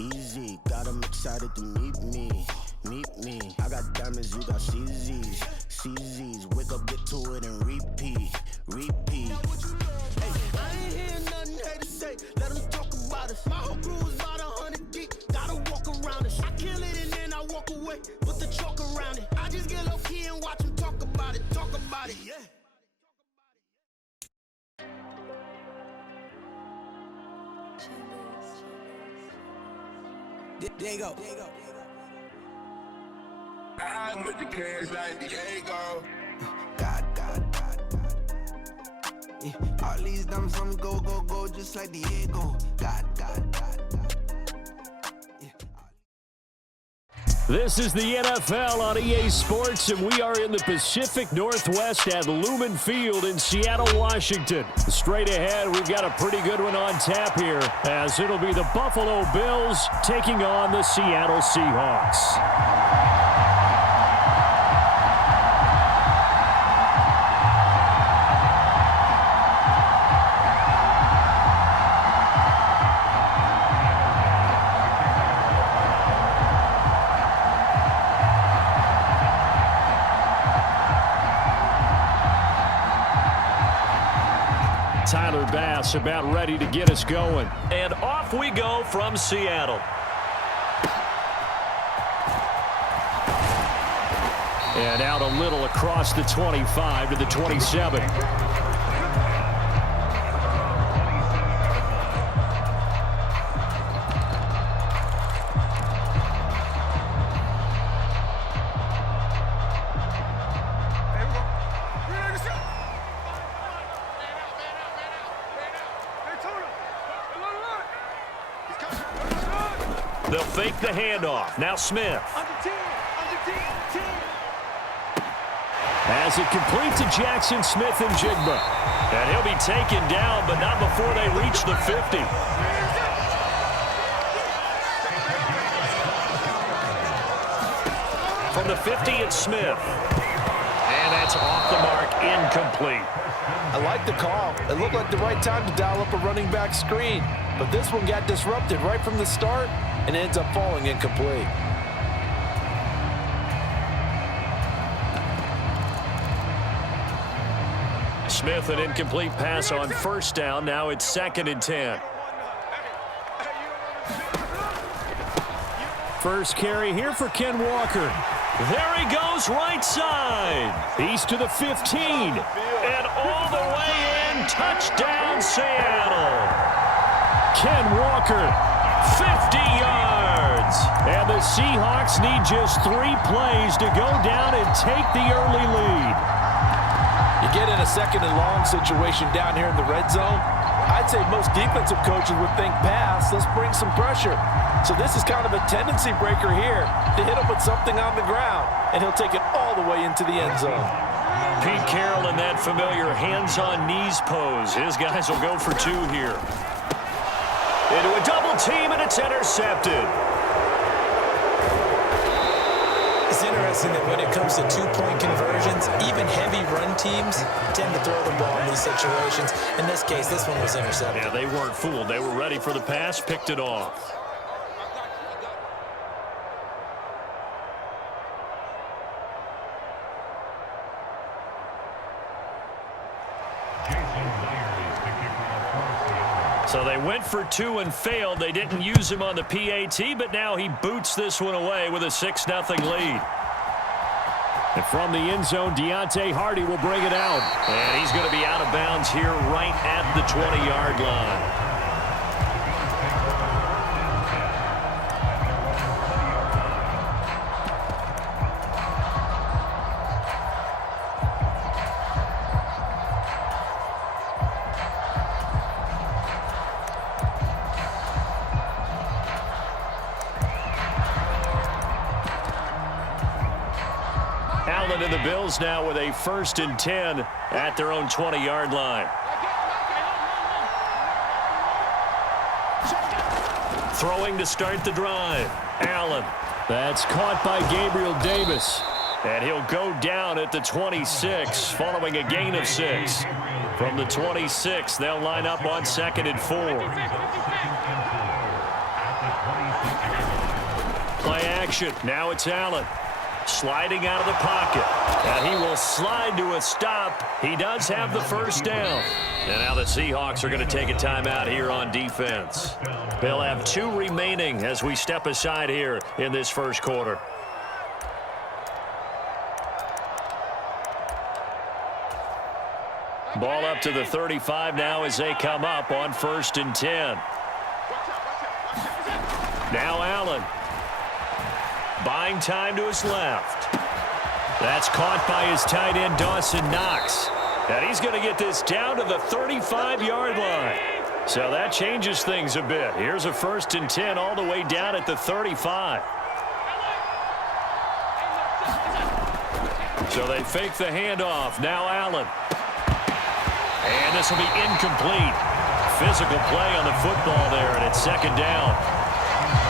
easy. Got them excited to meet me. I got diamonds, you got CZs. Wake up, get to it, and repeat. Hey, I ain't hear nothing haters say. Let them talk about us. My whole crew is about 100 deep. Gotta walk around us. I kill it and then I walk away. Put the chalk around it. I just get low key and watch them talk about it. Yeah. There you go. I'm with the cash like Diego. God. Yeah. All these diamonds on me go, just like Diego. God. This is the NFL on EA Sports, and we are in the Pacific Northwest at Lumen Field in Seattle, Washington. Straight ahead, we've got a pretty good one on tap here, as it'll be the Buffalo Bills taking on the Seattle Seahawks. Tyler Bass about ready to get us going. And off we go from Seattle. And out a little across the 25 to the 27. They'll fake the handoff. Now Smith. As it complete to Jackson Smith-Njigba. And he'll be taken down, but not before they reach the 50. From the 50, it's Smith. And that's off the mark, incomplete. I like the call. It looked like the right time to dial up a running back screen. But this one got disrupted right from the start and ends up falling incomplete. Smith, an incomplete pass on first down. Now it's 2nd and 10. First carry here for Ken Walker. There he goes, right side. He's to the 15. And all the way in, touchdown Seattle. Ken Walker, 50 yards. And the Seahawks need just 3 plays to go down and take the early lead. You get in a 2nd and long situation down here in the red zone. I'd say most defensive coaches would think pass. Let's bring some pressure. So this is kind of a tendency breaker here to hit him with something on the ground, and he'll take it all the way into the end zone. Pete Carroll in that familiar hands-on-knees pose. His guys will go for 2 here. Into a double team, and it's intercepted. It's interesting that when it comes to 2-point conversions, even heavy run teams tend to throw the ball in these situations. In this case, this one was intercepted. Yeah, they weren't fooled. They were ready for the pass, picked it off. So they went for 2 and failed. They didn't use him on the PAT, but now he boots this one away with a 6-0 lead. And from the end zone, Deontay Hardy will bring it out. And he's going to be out of bounds here right at the 20-yard line. Allen and the Bills now with a 1st and 10 at their own 20-yard line. Throwing to start the drive. Allen. That's caught by Gabriel Davis. And he'll go down at the 26 following a gain of 6. From the 26, they'll line up on 2nd and 4. Play action. Now it's Allen. Sliding out of the pocket. And he will slide to a stop. He does have the first down. And now the Seahawks are going to take a timeout here on defense. They'll have 2 remaining as we step aside here in this first quarter. Ball up to the 35 now as they come up on 1st and 10. Now Allen. Buying time to his left. That's caught by his tight end, Dawson Knox. And he's going to get this down to the 35-yard line. So that changes things a bit. Here's a 1st and 10 all the way down at the 35. So they fake the handoff. Now Allen. And this will be incomplete. Physical play on the football there, and it's 2nd down.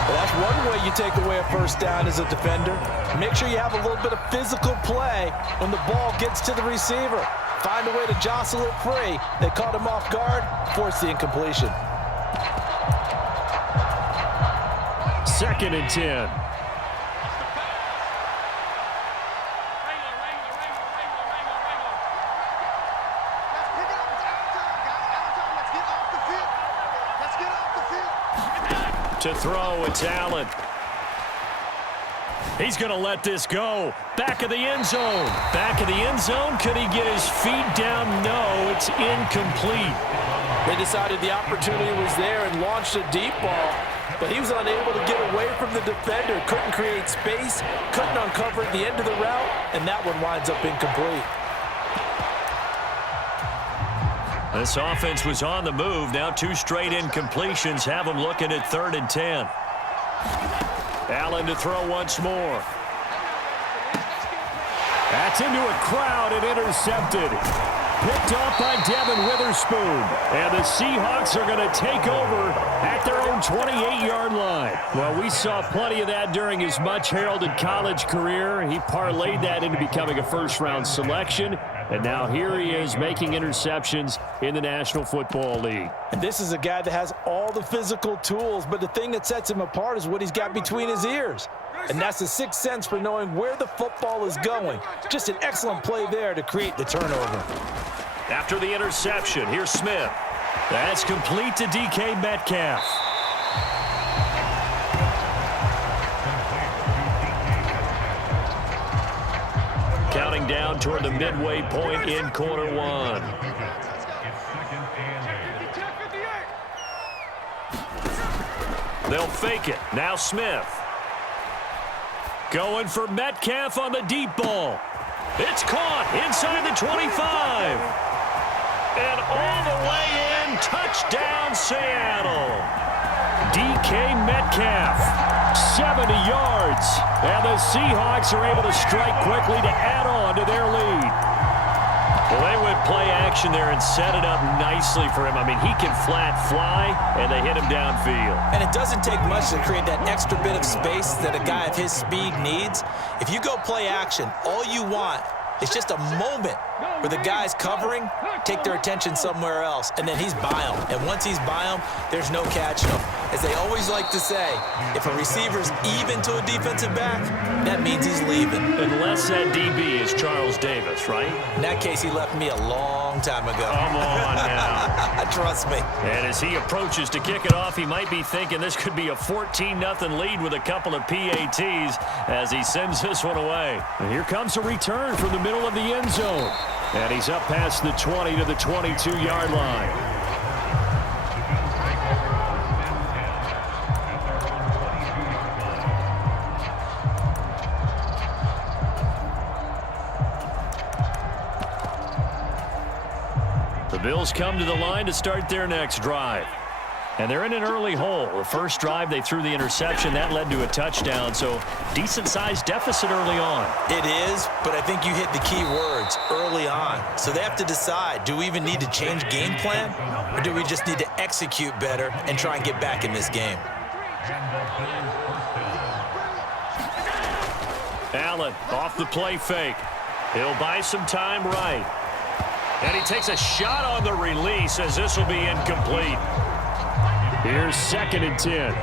Well, that's one way you take away a first down as a defender. Make sure you have a little bit of physical play when the ball gets to the receiver. Find a way to jostle it free. They caught him off guard, force the incompletion. 2nd and 10. To throw, it's Allen. He's going to let this go. Back of the end zone. Back of the end zone. Could he get his feet down? No, it's incomplete. They decided the opportunity was there and launched a deep ball, but he was unable to get away from the defender. Couldn't create space, couldn't uncover at the end of the route, and that one winds up incomplete. This offense was on the move. Now 2 straight incompletions have them looking at 3rd and 10. Allen to throw once more. That's into a crowd and intercepted. Picked off by Devin Witherspoon. And the Seahawks are going to take over at their own 28-yard line. Well, we saw plenty of that during his much-heralded college career. He parlayed that into becoming a first-round selection. And now here he is making interceptions in the National Football League. And this is a guy that has all the physical tools, but the thing that sets him apart is what he's got between his ears. And that's the 6th sense for knowing where the football is going. Just an excellent play there to create the turnover. After the interception, here's Smith. That's complete to DK Metcalf. Counting down toward the midway point in quarter 1. They'll fake it. Now Smith. Going for Metcalf on the deep ball. It's caught inside the 25. And all the way in, touchdown Seattle. DK Metcalf, 70 yards. And the Seahawks are able to strike quickly to add on to their lead. Well, they went play action there and set it up nicely for him. I mean, he can flat fly, and they hit him downfield. And it doesn't take much to create that extra bit of space that a guy of his speed needs. If you go play action, all you want is just a moment where the guys covering take their attention somewhere else, and then he's by him. And once he's by him, there's no catching him. As they always like to say, if a receiver's even to a defensive back, that means he's leaving. Unless that DB is Charles Davis, right? In that case, he left me a long time ago. Come on now. Trust me. And as he approaches to kick it off, he might be thinking this could be a 14-0 lead with a couple of PATs as he sends this one away. And here comes a return from the middle of the end zone. And he's up past the 20 to the 22-yard line. The Bills come to the line to start their next drive. And they're in an early hole. The first drive, they threw the interception. That led to a touchdown, so decent-sized deficit early on. It is, but I think you hit the key words, early on. So they have to decide, do we even need to change game plan, or do we just need to execute better and try and get back in this game? Allen off the play fake. He'll buy some time right. And he takes a shot on the release as this will be incomplete. Here's 2nd and 10.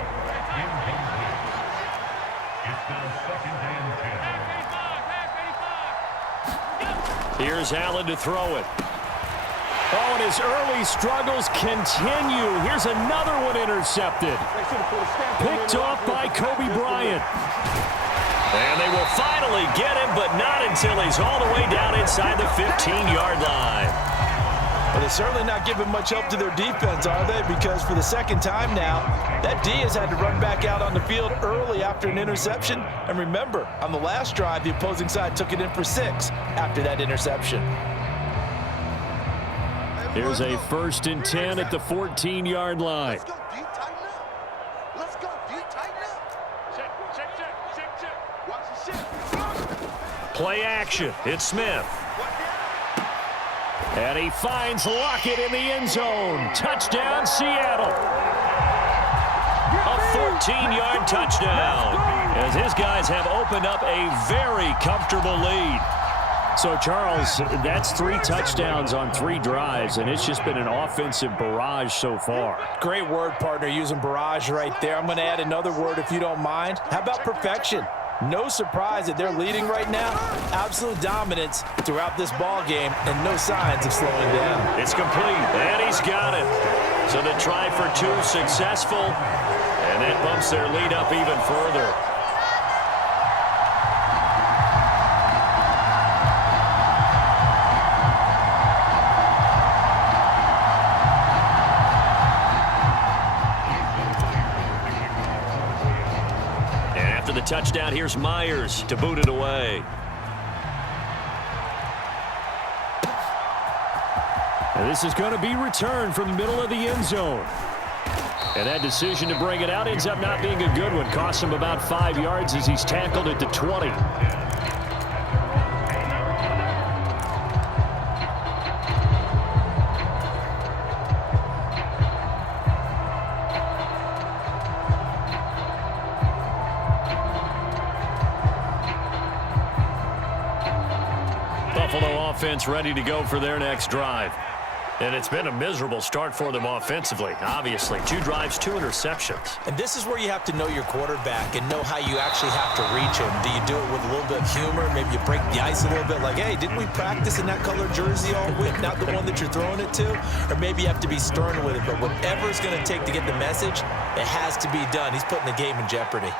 Here's Allen to throw it. Oh, and his early struggles continue. Here's another one intercepted. Picked off by Kobe Bryant. And they will finally get him, but not until he's all the way down inside the 15-yard line. Well, they're certainly not giving much help to their defense, are they? Because for the second time now, that D has had to run back out on the field early after an interception. And remember, on the last drive, the opposing side took it in for 6 after that interception. Here's a 1st and 10 at the 14-yard line. Let's go, D. Tighten up. Let's go, D. Tighten up. Check. Watch the shit. Play action. It's Smith. And he finds Lockett in the end zone. Touchdown, Seattle. A 14-yard touchdown, as his guys have opened up a very comfortable lead. So, Charles, that's 3 touchdowns on 3 drives, and it's just been an offensive barrage so far. Great word, partner, using barrage right there. I'm going to add another word if you don't mind. How about perfection? No surprise that they're leading right now. Absolute dominance throughout this ball game, and no signs of slowing down. It's complete, and he's got it. So the try for 2 successful, and that bumps their lead up even further. The touchdown, here's Myers to boot it away. And this is going to be returned from the middle of the end zone. And that decision to bring it out ends up not being a good one. Costs him about 5 yards as he's tackled at the 20. Buffalo offense ready to go for their next drive. And it's been a miserable start for them offensively, obviously. 2 drives, 2 interceptions. And this is where you have to know your quarterback and know how you actually have to reach him. Do you do it with a little bit of humor? Maybe you break the ice a little bit like, hey, didn't we practice in that color jersey all week, not the one that you're throwing it to? Or maybe you have to be stern with it. But whatever it's going to take to get the message, it has to be done. He's putting the game in jeopardy.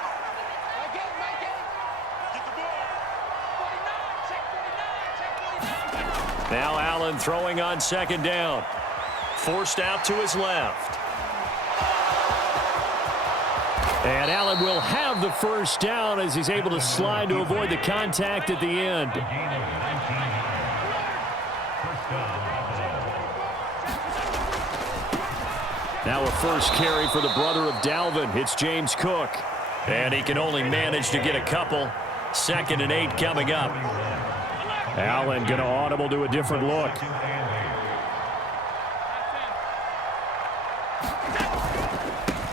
Now Allen throwing on 2nd down. Forced out to his left. And Allen will have the 1st down as he's able to slide to avoid the contact at the end. Now a 1st carry for the brother of Dalvin. It's James Cook. And he can only manage to get a couple. 2nd and 8 coming up. Allen going to audible to a different look.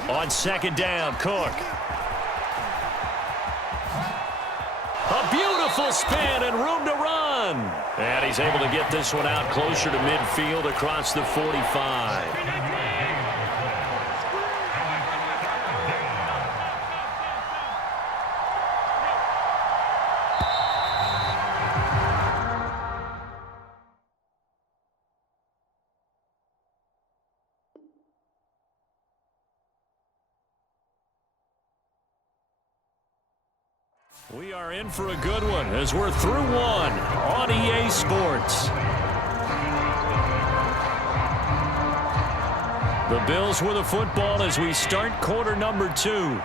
On 2nd down, Cook. A beautiful spin and room to run. And he's able to get this one out closer to midfield across the 45. We are in for a good one as we're through 1 on EA Sports. The Bills with the football as we start quarter number 2.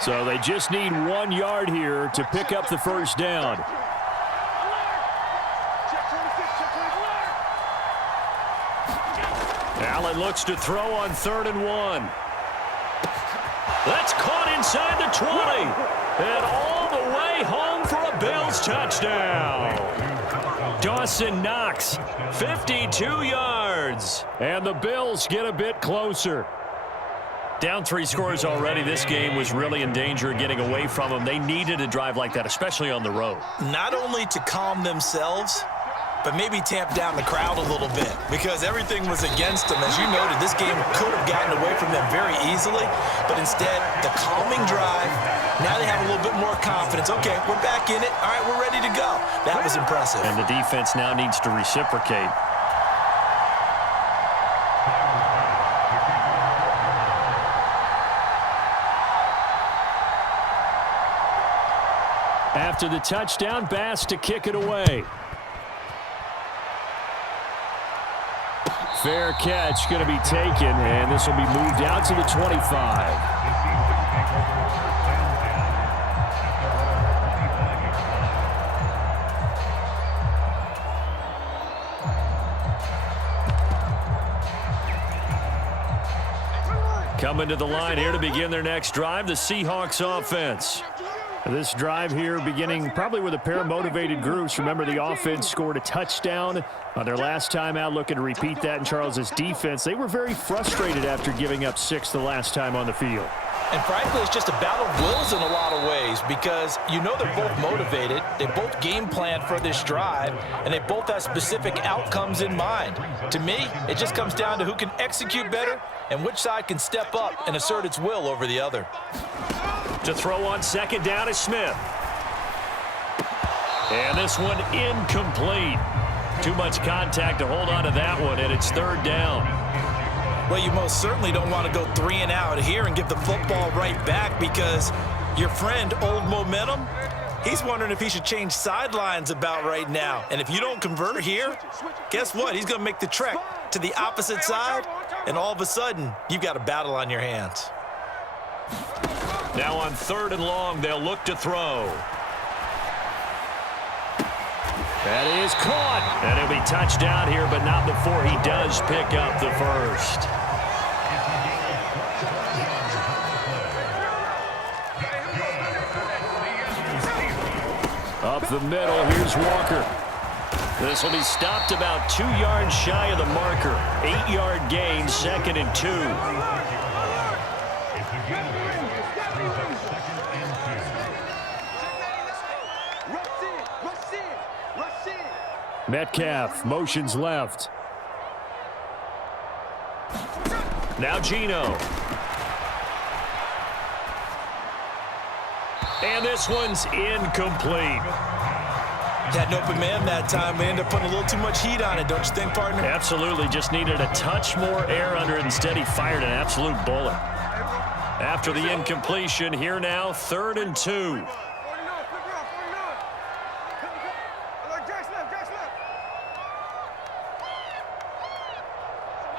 So they just need 1 yard here to pick up the 1st down. Allen looks to throw on 3rd and 1. That's caught inside the 20. And all the way home for a Bills touchdown. Dawson Knox, 52 yards. And the Bills get a bit closer. Down 3 scores already. This game was really in danger of getting away from them. They needed a drive like that, especially on the road. Not only to calm themselves, but maybe tamp down the crowd a little bit because everything was against them. As you noted, this game could have gotten away from them very easily, but instead, the calming drive, now they have a little bit more confidence. Okay, we're back in it. All right, we're ready to go. That was impressive. And the defense now needs to reciprocate. After the touchdown, Bass to kick it away. Fair catch going to be taken, and this will be moved out to the 25. Coming to the line here to begin their next drive, the Seahawks offense. This drive here beginning probably with a pair of motivated groups. Remember, the offense scored a touchdown on their last time out, looking to repeat that in Charles' defense. They were very frustrated after giving up 6 the last time on the field. And frankly, it's just a battle of wills in a lot of ways because you know they're both motivated, they both game plan for this drive, and they both have specific outcomes in mind. To me, it just comes down to who can execute better and which side can step up and assert its will over the other. To throw on second down is Smith. And this one incomplete. Too much contact to hold on to that one, and it's third down. Well, you most certainly don't want to go 3 and out here and give the football right back because your friend, Old Momentum, he's wondering if he should change sidelines about right now. And if you don't convert here, guess what? He's going to make the trek to the opposite side, and all of a sudden, you've got a battle on your hands. Now on third and long, they'll look to throw. That is caught. And it'll be touchdown here, but not before he does pick up the first. Up the middle, here's Walker. This will be stopped about 2 yards shy of the marker. 8-yard gain, 2nd and 2. Metcalf motions left. Now Geno. And this one's incomplete. Had an open man that time. They ended up putting a little too much heat on it, don't you think, partner? Absolutely. Just needed a touch more air under it. Instead, he fired an absolute bullet. After the incompletion, here now, 3rd and 2.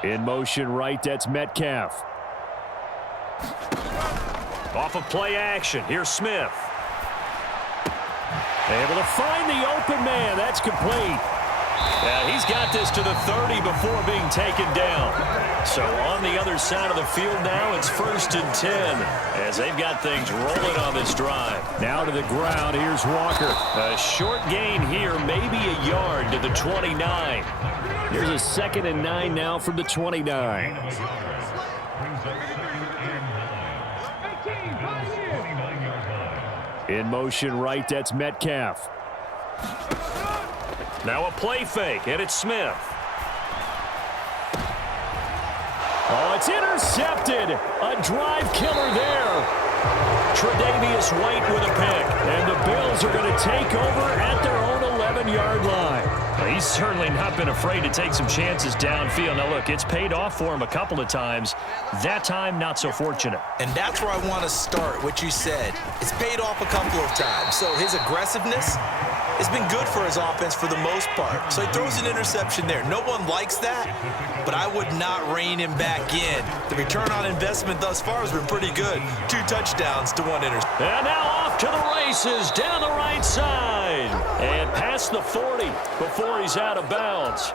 In motion right, that's Metcalf. Off of play action, here's Smith. Able to find the open man. That's complete. Yeah, he's got this to the 30 before being taken down. So on the other side of the field now, it's 1st and 10 as they've got things rolling on this drive. Now to the ground, here's Walker. A short gain here, maybe a yard to the 29. Here's a 2nd and 9 now from the 29. In motion right, that's Metcalf. Now a play fake, and it's Smith. Oh, it's intercepted. A drive killer there. Tre'Davious White with a pick. And the Bills are going to take over at their own 11-yard line. Well, he's certainly not been afraid to take some chances downfield. Now, look, it's paid off for him a couple of times. That time, not so fortunate. And that's where I want to start, what you said. It's paid off a couple of times. So his aggressiveness has been good for his offense for the most part. So he throws an interception there. No one likes that, but I would not rein him back in. The return on investment thus far has been pretty good. 2 touchdowns to 1 interception. And now off to the races down the right side. And past the 40 before he's out of bounds.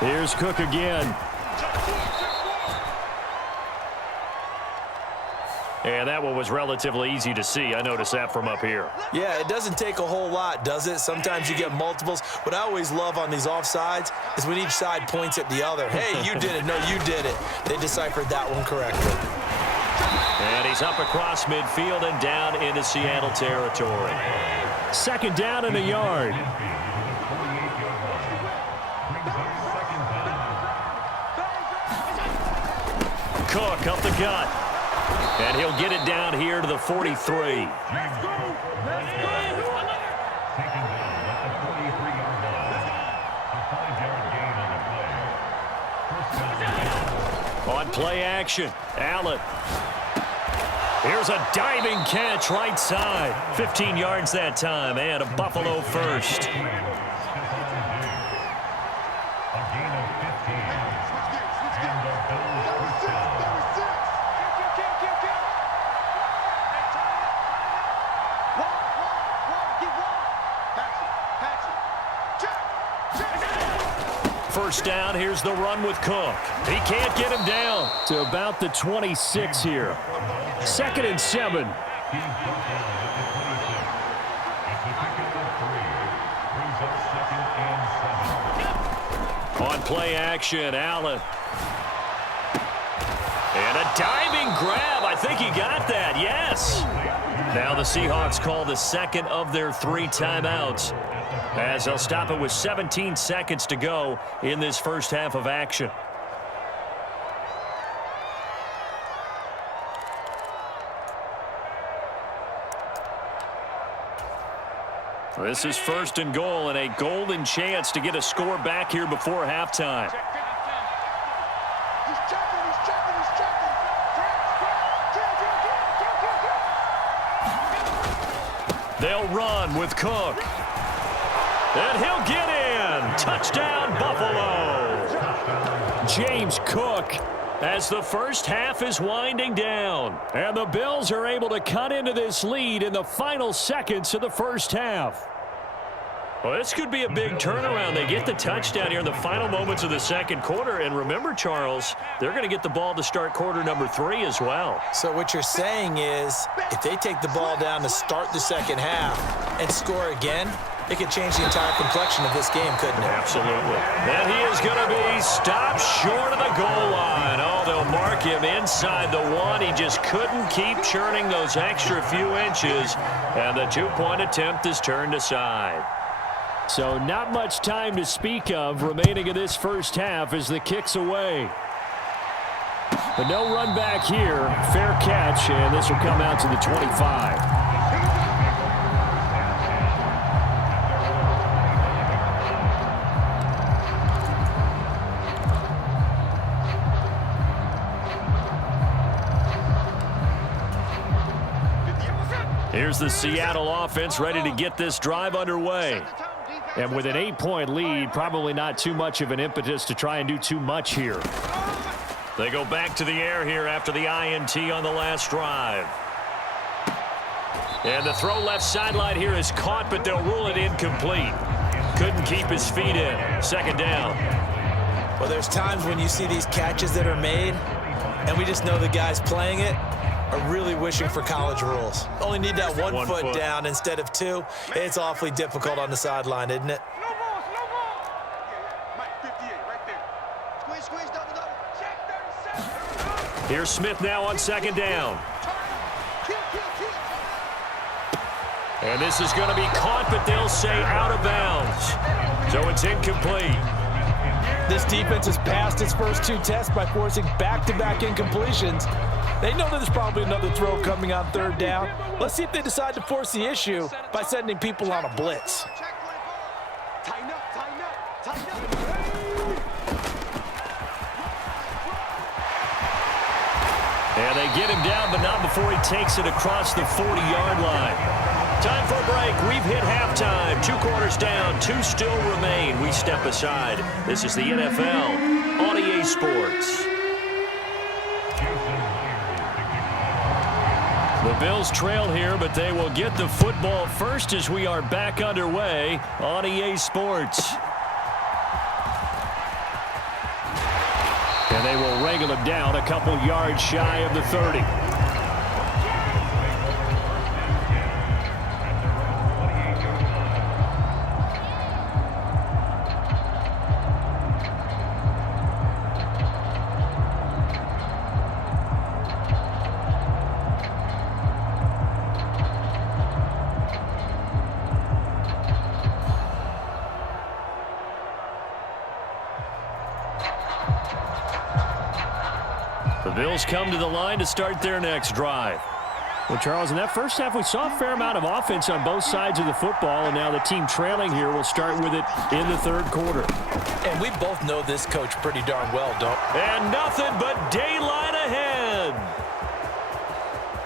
Here's Cook again. And that one was relatively easy to see. I noticed that from up here. Yeah, it doesn't take a whole lot, does it? Sometimes you get multiples. What I always love on these offsides is when each side points at the other. Hey, you did it. No, you did it. They deciphered that one correctly. And he's up across midfield and down into Seattle territory. Second down and a yard. Cook up the gut. And he'll get it down here to the 43. On play action, Allen. Here's a diving catch right side. 15 yards that time, and a Buffalo first. First down, here's the run with Cook. He can't get him down. To about the 26 here. 2nd and 7. On play action, Allen. And a diving grab. I think he got that, yes. Now the Seahawks call the second of their 3 timeouts, as they'll stop it with 17 seconds to go in this first half of action. This is 1st and goal and a golden chance to get a score back here before halftime. They'll run with Cook. And he'll get in. Touchdown, Buffalo. James Cook, as the first half is winding down. And the Bills are able to cut into this lead in the final seconds of the first half. Well, this could be a big turnaround. They get the touchdown here in the final moments of the second quarter. And remember, Charles, they're going to get the ball to start quarter number 3 as well. So what you're saying is, if they take the ball down to start the second half and score again, it could change the entire complexion of this game, couldn't it? Absolutely. And he is going to be stopped short of the goal line. Oh, they'll mark him inside the 1. He just couldn't keep churning those extra few inches. And the 2-point attempt is turned aside. So not much time to speak of remaining in this first half as the kick's away. But no run back here. Fair catch, and this will come out to the 25. Here's the Seattle offense ready to get this drive underway. And with an 8-point lead, probably not too much of an impetus to try and do too much here. They go back to the air here after the INT on the last drive. And the throw left sideline here is caught, but they'll rule it incomplete. Couldn't keep his feet in. 2nd down. Well, there's times when you see these catches that are made, and we just know the guys playing it are really wishing for college rules. Only need that one foot down instead of 2. It's awfully difficult on the sideline, isn't it? Here's Smith now on 2nd down. And this is going to be caught, but they'll say out of bounds. So it's incomplete. This defense has passed its first 2 tests by forcing back-to-back incompletions. They know that there's probably another throw coming on 3rd down. Let's see if they decide to force the issue by sending people on a blitz. And they get him down, but not before he takes it across the 40-yard line. Time for a break. We've hit halftime. 2 quarters down. 2 still remain. We step aside. This is the NFL on EA Sports. The Bills trail here, but they will get the football first as we are back underway on EA Sports. And they will wrangle him down a couple yards shy of the 30. The Bills come to the line to start their next drive. Well, Charles, in that first half, we saw a fair amount of offense on both sides of the football, and now the team trailing here will start with it in the third quarter. And we both know this coach pretty darn well, don't we? And nothing but daylight ahead.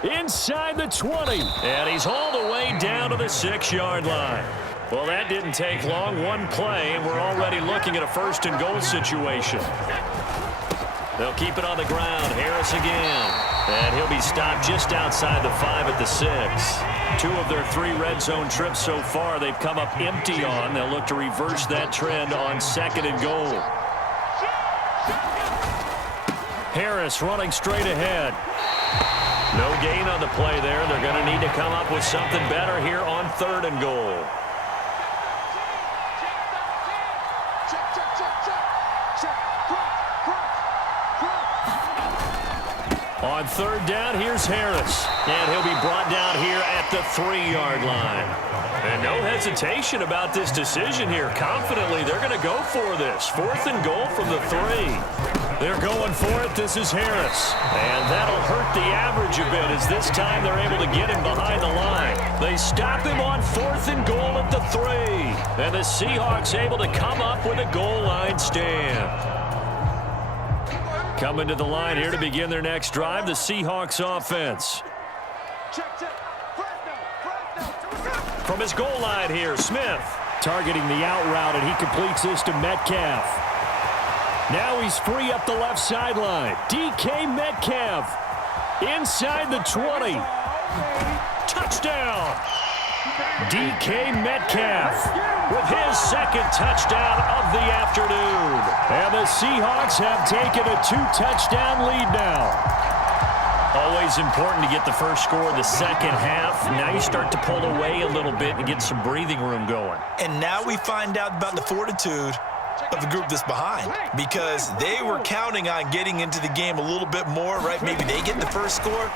Inside the 20. And he's hauled away down to the 6-yard line. Well, that didn't take long. One play, and we're already looking at a first-and-goal situation. They'll keep it on the ground. Harris again. And he'll be stopped just outside the 5 at the 6. 2 of their 3 red zone trips so far they've come up empty on. They'll look to reverse that trend on 2nd and goal. Harris running straight ahead. No gain on the play there. They're going to need to come up with something better here on 3rd and goal. On 3rd down, here's Harris. And he'll be brought down here at the 3-yard line. And no hesitation about this decision here. Confidently, they're going to go for this. 4th and goal from the 3. They're going for it. This is Harris. And that'll hurt the average a bit as this time they're able to get him behind the line. They stop him on 4th and goal at the 3. And the Seahawks able to come up with a goal line stand. Coming to the line here to begin their next drive, the Seahawks offense. From his goal line here, Smith. Targeting the out route, and he completes this to Metcalf. Now he's free up the left sideline. DK Metcalf inside the 20. Touchdown. DK Metcalf with his 2nd touchdown of the afternoon. And the Seahawks have taken a 2-touchdown lead now. Always important to get the first score of the second half. Now you start to pull away a little bit and get some breathing room going. And now we find out about the fortitude of the group that's behind, because they were counting on getting into the game a little bit more, right? Maybe they get the first score.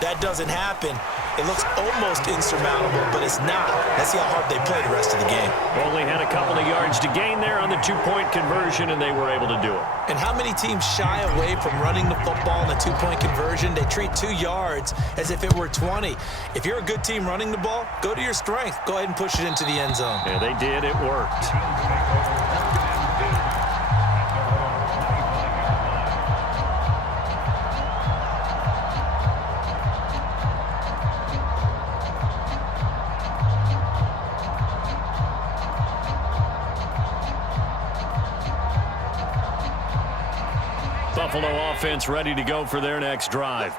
That doesn't happen. It looks almost insurmountable, but it's not. Let's see how hard they play the rest of the game. Only had a couple of yards to gain there on the 2-point conversion, and they were able to do it. And how many teams shy away from running the football in the 2-point conversion? They treat 2 yards as if it were 20. If you're a good team running the ball, go to your strength. Go ahead and push it into the end zone. Yeah, they did. It worked. Buffalo offense ready to go for their next drive.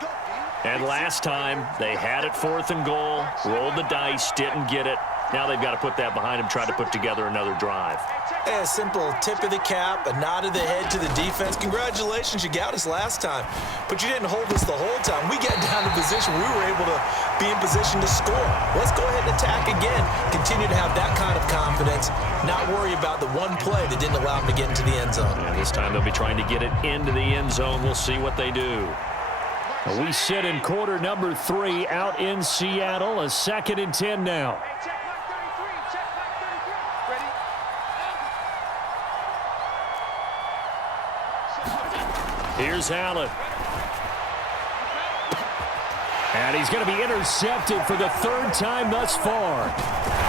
And last time, they had it 4th and goal, rolled the dice, didn't get it. Now they've got to put that behind them, try to put together another drive. A simple tip of the cap, a nod of the head to the defense. Congratulations, you got us last time. But you didn't hold us the whole time. We got down to position. We were able to be in position to score. Let's go ahead and attack again. Continue to have that kind of confidence. Not worry about the one play that didn't allow them to get into the end zone. Yeah, this time they'll be trying to get it into the end zone. We'll see what they do. We sit in quarter number 3 out in Seattle. A 2nd and 10 now. Here's Allen. And he's going to be intercepted for the 3rd time thus far.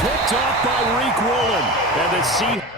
Picked off by Reek Woolen. And the Seahawks